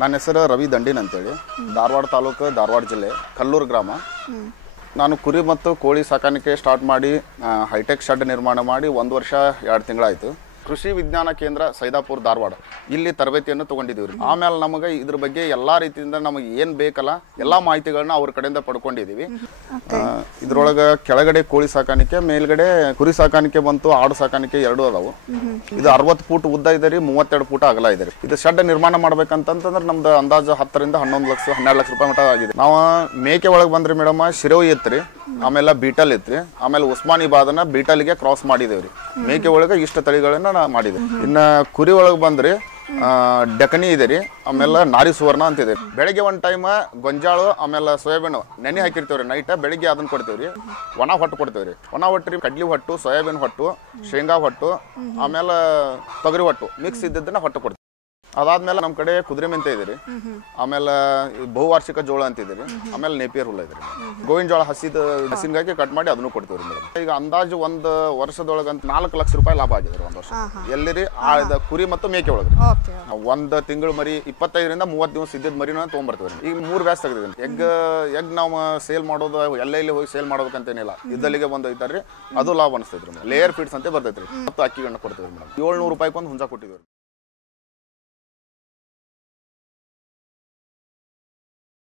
ನನ್ನ ಹೆಸರು ರವಿ ದಂಡಿನ್ ಅಂತೇಳಿ, ಧಾರವಾಡ ತಾಲೂಕು, ಧಾರವಾಡ ಜಿಲ್ಲೆ, ಕಲ್ಲೂರು ಗ್ರಾಮ. ನಾನು ಕುರಿ ಮತ್ತು ಕೋಳಿ ಸಾಕಾಣಿಕೆ ಸ್ಟಾರ್ಟ್ ಮಾಡಿ ಹೈಟೆಕ್ ಶೆಡ್ ನಿರ್ಮಾಣ ಮಾಡಿ 1 ವರ್ಷ 2 ತಿಂಗಳಾಯಿತು. ಕೃಷಿ ವಿಜ್ಞಾನ ಕೇಂದ್ರ ಸೈದಾಪುರ ಧಾರವಾಡ ಇಲ್ಲಿ ತರಬೇತಿಯನ್ನು ತಗೊಂಡಿದ್ದೀವಿ. ಆಮೇಲೆ ನಮಗೆ ಇದ್ರ ಬಗ್ಗೆ ಎಲ್ಲ ರೀತಿಯಿಂದ ನಮಗೆ ಏನು ಬೇಕಲ್ಲ ಎಲ್ಲ ಮಾಹಿತಿಗಳನ್ನ ಅವ್ರ ಕಡೆಯಿಂದ ಪಡ್ಕೊಂಡಿದ್ದೀವಿ. ಇದ್ರೊಳಗೆ ಕೆಳಗಡೆ ಕೋಳಿ ಸಾಕಾಣಿಕೆ, ಮೇಲ್ಗಡೆ ಕುರಿ ಸಾಕಾಣಿಕೆ ಬಂತು, ಆಡು ಸಾಕಾಣಿಕೆ ಎರಡೂ ಅದಾವು. ಇದು 60 ಫೂಟ್ ಉದ್ದ ಇದೆ ರೀ, 32 ಫೂಟ್ ಅಗಲ ಇದೆ ರೀ. ಇದು ಶೆಡ್ ನಿರ್ಮಾಣ ಮಾಡ್ಬೇಕಂತಂದ್ರೆ ನಮ್ದು ಅಂದಾಜು 10 ರಿಂದ 11 ಲಕ್ಷ 12 ಲಕ್ಷ ರೂಪಾಯಿ ಮಟ್ಟ ಆಗಿದೆ. ನಾವು ಮೇಕೆ ಒಳಗೆ ಬಂದ್ರಿ ಮೇಡಮ್, ಶಿರವಿ ಇತ್ರಿ, ಆಮೇಲೆ ಬೀಟಲ್ ಇತ್ರಿ, ಆಮೇಲೆ ಉಸ್ಮಾನಿಬಾದನ ಬೀಟಲ್ಗೆ ಕ್ರಾಸ್ ಮಾಡಿದೇವ್ರಿ. ಮೇಕೆ ಒಳಗೆ ಇಷ್ಟ ತಳಿಗಳನ್ನ ಮಾಡಿದೆ. ಇನ್ನ ಕುರಿ ಒಳಗೆ ಬಂದ್ರಿ ಡೆಕನಿ ಇದೆ ರೀ, ಆಮೇಲೆ ನಾರಿ ಸುವರ್ಣ ಅಂತಿದೆ. ಬೆಳಗ್ಗೆ ಒಂದು ಟೈಮ್ ಗೊಂಜಾಳು ಆಮೇಲೆ ಸೋಯಾಬೀನ್ ನೆನೆ ಹಾಕಿರ್ತೀವ್ರಿ, ನೈಟ್ ಬೆಳಿಗ್ಗೆ ಅದನ್ನ ಕೊಡ್ತೀವ್ರಿ. ಒಣ ಹೊಟ್ಟು ಕೊಡ್ತೀವ್ರಿ. ಒಣ ಹೊಟ್ಟು ಕಡ್ಲಿ ಹೊಟ್ಟು, ಸೋಯಾಬೀನ್ ಹೊಟ್ಟು, ಶೇಂಗಾ ಹೊಟ್ಟು, ಆಮೇಲೆ ತೊಗರಿ ಹೊಟ್ಟು ಮಿಕ್ಸ್ ಇದ್ದದನ್ನ ಹೊಟ್ಟು ಕೊಡ್ತೀವಿ. ಅದಾದ್ಮೇಲೆ ನಮ್ಮ ಕಡೆ ಕುದುರೆ ಮೆಂತೆ ಇದೆ ರೀ, ಆಮೇಲೆ ಬಹುವಾರ್ಷಿಕ ಜೋಳ ಅಂತಿದೆ ರೀ, ಆಮೇಲೆ ನೇಪಿಯರ್ ಹುಲ್ಲ ಇದೆ ರೀ. ಗೋವಿನ ಜೋಳ ಹಸಿನಗಾಗಿ ಕಟ್ ಮಾಡಿ ಅದನ್ನು ಕೊಡ್ತೀವಿ ರೀ ಮೇಡಮ್. ಈಗ ಅಂದಾಜು 1 ವರ್ಷದೊಳಗಂತ 4 ಲಕ್ಷ ರೂಪಾಯಿ ಲಾಭ ಆಗಿದೆ 1 ವರ್ಷ. ಎಲ್ಲಿರಿ ಕುರಿ ಮತ್ತು ಮೇಕೆ ಒಳಗೆ 1 ತಿಂಗಳು ಮರಿ 25 ರಿಂದ 30 ದಿವಸ ಇದ್ದಿದ್ದು ಮರಿನ ತೊಗೊಂಡ್ಬರ್ತೀವಿ. ಈಗ 3 ಬ್ಯಾಚ್ ತೆಗೆದಿದ್ದೀನಿ. ಎಗ್ ನಾವು ಸೇಲ್ ಮಾಡೋದು ಎಲ್ಲೆಲ್ಲಿ ಹೋಗಿ ಸೇಲ್ ಮಾಡ್ಬೇಕಂತೇನಿಲ್ಲ, ಇದ್ದಲ್ಲಿಗೆ ಬಂದು ಐತಾರ್ರಿ, ಅದು ಲಾಭ ಅನಿಸ್ತೈತ್ರಿ. ಲೇಯರ್ ಫೀಡ್ಸ್ ಅಂತ ಬರ್ತೈತ್ರಿ. ಮತ್ತು ಅಕ್ಕಿಗಳನ್ನ ಕೊಡ್ತೀವಿ ಮೇಡಮ್. 700 ರೂಪಾಯಿಗೆ ಒಂದು ಹುಂಜ ಕೊಟ್ಟಿದ್ದೀವಿ.